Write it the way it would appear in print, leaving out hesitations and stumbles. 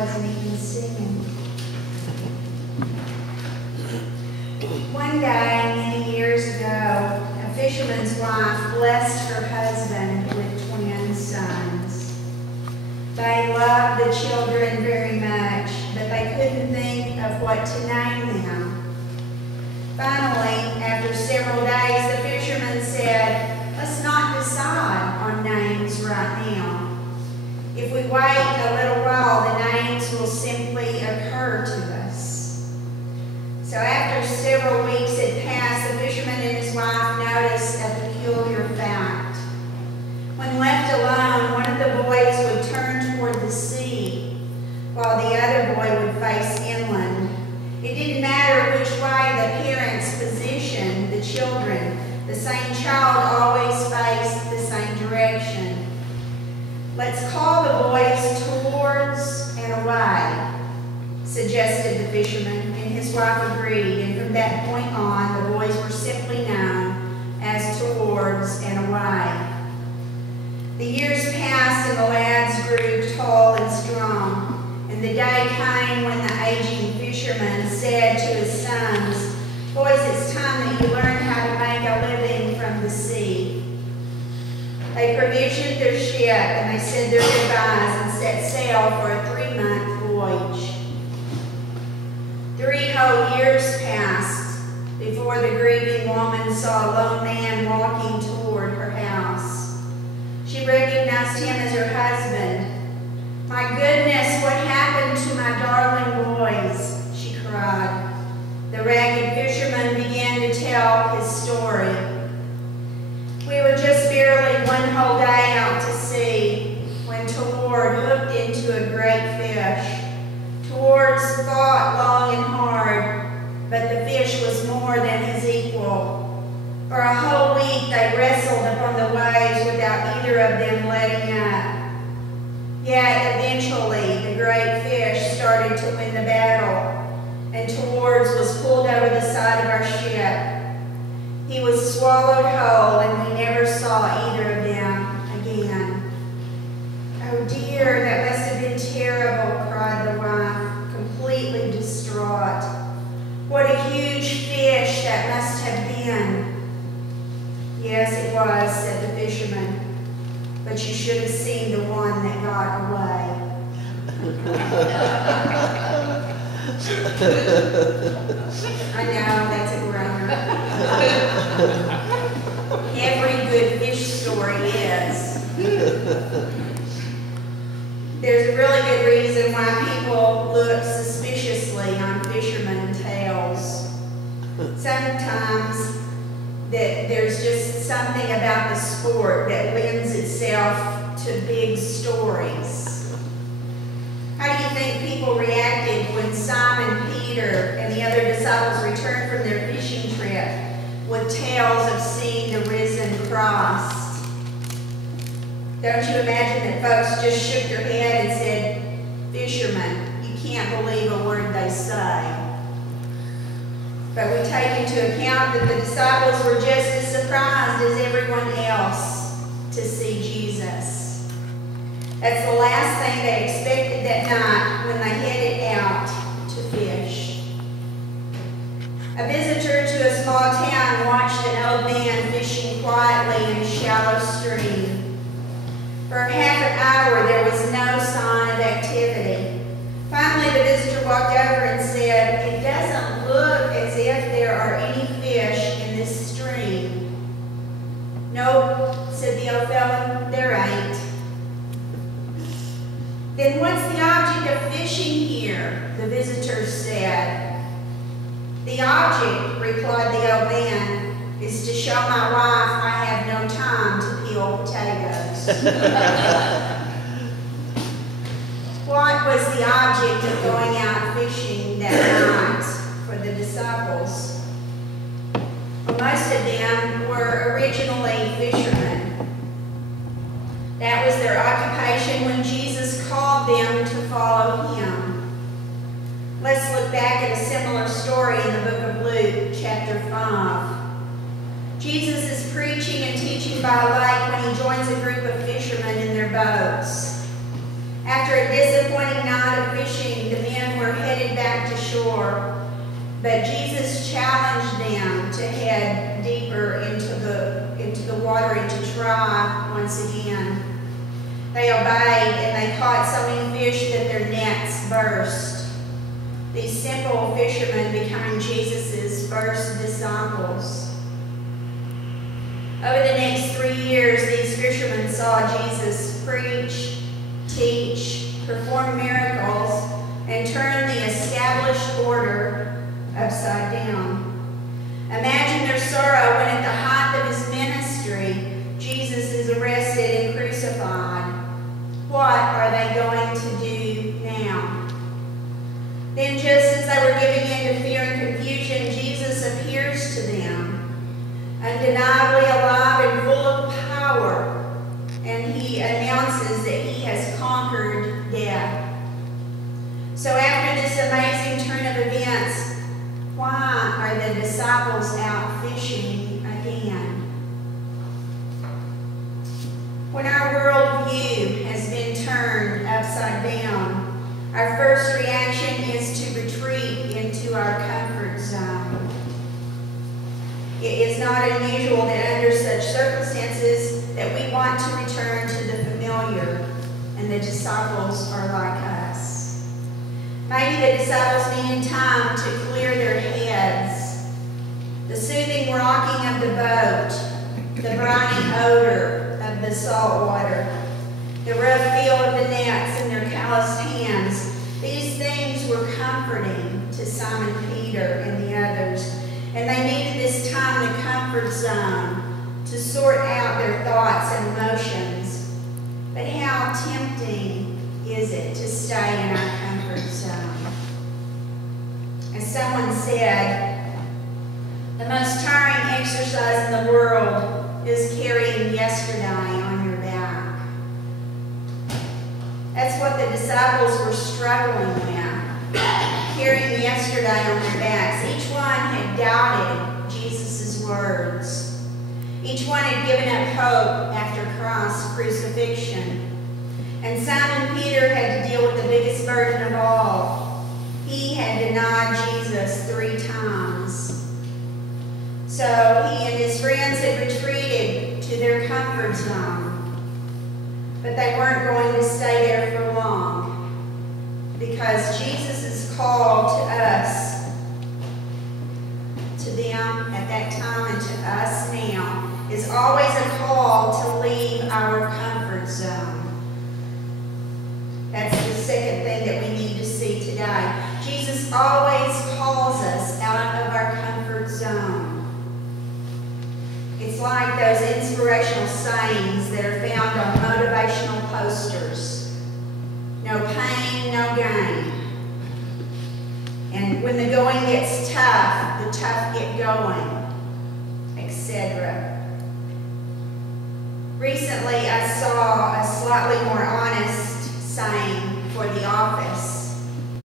wasn't even singing. One day, many years ago, a fisherman's wife blessed her husband with twin sons. They loved the children very much, but they couldn't think of what to name them. Finally, after several days, the fisherman said, "Let's not decide on names right now. If we wait a little while, the names will simply occur to us." So after several weeks had passed, the fisherman and his wife noticed a peculiar fact. When left alone, one of the boys would turn toward the sea, while the other boy would face inland. It didn't matter which way the parents positioned the children. The same child always faced the same direction. "Let's call the boys towards and away," suggested the fisherman, and his wife agreed, and from that point on, the boys were simply known as towards and away. The years passed, and the lads grew tall and strong, and the day came when the aging fisherman said to his sons, "Boys, it's time that you learn how to make a living from the sea." They provisioned their ship, and they said their goodbyes and set sail for a 3-month voyage. 3 whole years passed before the grieving woman saw a lone man walking toward her house. She recognized him as her husband. "My goodness, what happened to my darling boys?" she cried. The ragged fisherman began to tell his story. "We were just barely one whole day out to sea when Toward hooked into a great fish. Towards fought long and hard, but the fish was more than his equal. For a whole week they wrestled upon the waves without either of them letting up. Yet eventually the great fish started to win the battle, and Towards was pulled over the side of our ship. He was swallowed whole, and we never saw either of them again." "Oh dear, that must have been terrible," cried the wife, completely distraught. "What a huge fish that must have been." "Yes, it was," said the fisherman, "but you should have seen the one that got away." I know, that's a groaner. Every good fish story is. There's a really good reason why people look suspiciously on fishermen tales. Sometimes there's just something about the sport that lends itself to big stories. How do you think people reacted when Simon Peter and the other disciples returned from their fishing trip with tales of seeing the risen Christ? Don't you imagine that folks just shook their head and said, "Fishermen, you can't believe a word they say." But we take into account that the disciples were just as surprised as everyone else to see Jesus. That's the last thing they expected that night when they headed out to fish. A visitor to a small town watched an old man fishing quietly in a shallow stream. For half an hour there was no sign of activity. Finally the visitor walked over and said, "It doesn't look as if there are any fish in this stream." "Nope," said the old fellow, "there ain't." "Then what's the object of fishing here?" the visitor said. "The object," replied the old man, "is to show my wife I have no time to peel potatoes." What was the object of going out fishing that night for the disciples? Well, most of them were originally fishermen. That was their occupation when Jesus called them to follow him. Let's look back at a similar story in the book of Luke, chapter 5. Jesus is preaching and teaching by a lake when he joins a group of fishermen in their boats. After a disappointing night of fishing, the men were headed back to shore, but Jesus challenged them to head deeper into the water and to try once again. They obeyed, and they caught so many fish that their nets burst. These simple fishermen becoming Jesus' first disciples. Over the next 3 years, these fishermen saw Jesus preach, teach, perform miracles, and turn the established order upside down. Imagine their sorrow when at the height of his ministry, Jesus is arrested and crucified. What are they going to do now? Then, just as they were giving in to fear and confusion, Jesus appears to them, undeniably alive and full of power, and he announces that he has conquered death. So after this amazing turn of events, why are the disciples out fishing again? When our worldview has been turned upside down, our first reaction is to retreat into our comfort zone. It is not unusual that under such circumstances that we want to return to the familiar, and the disciples are like us. Maybe the disciples needed time to clear their heads. The soothing rocking of the boat, the briny odor of the salt water, the rough feel of the nets in their calloused hands, these things were comforting to Simon Peter and the others, and they needed this time in the comfort zone to sort out their thoughts and emotions. But how tempting is it to stay in our comfort zone? As someone said, the most tiring exercise in the world is carrying yesterday on your back. That's what the disciples were struggling with, carrying yesterday on their backs. Each one had doubted Jesus' words. Each one had given up hope after Christ's crucifixion. And Simon Peter had to deal with the biggest burden of all. He had denied Jesus 3 times. So he and his friends had retreated to their comfort zone. But they weren't going to stay there for long, because Jesus' call to us, to them at that time and to us now, is always a call to leave our comfort zone. That's the second thing that we need to see today. Jesus always calls us out of our comfort zone. It's like those inspirational sayings that are found on motivational posters. No pain, no gain. And when the going gets tough, the tough get going, etc. Recently, I saw a slightly more honest saying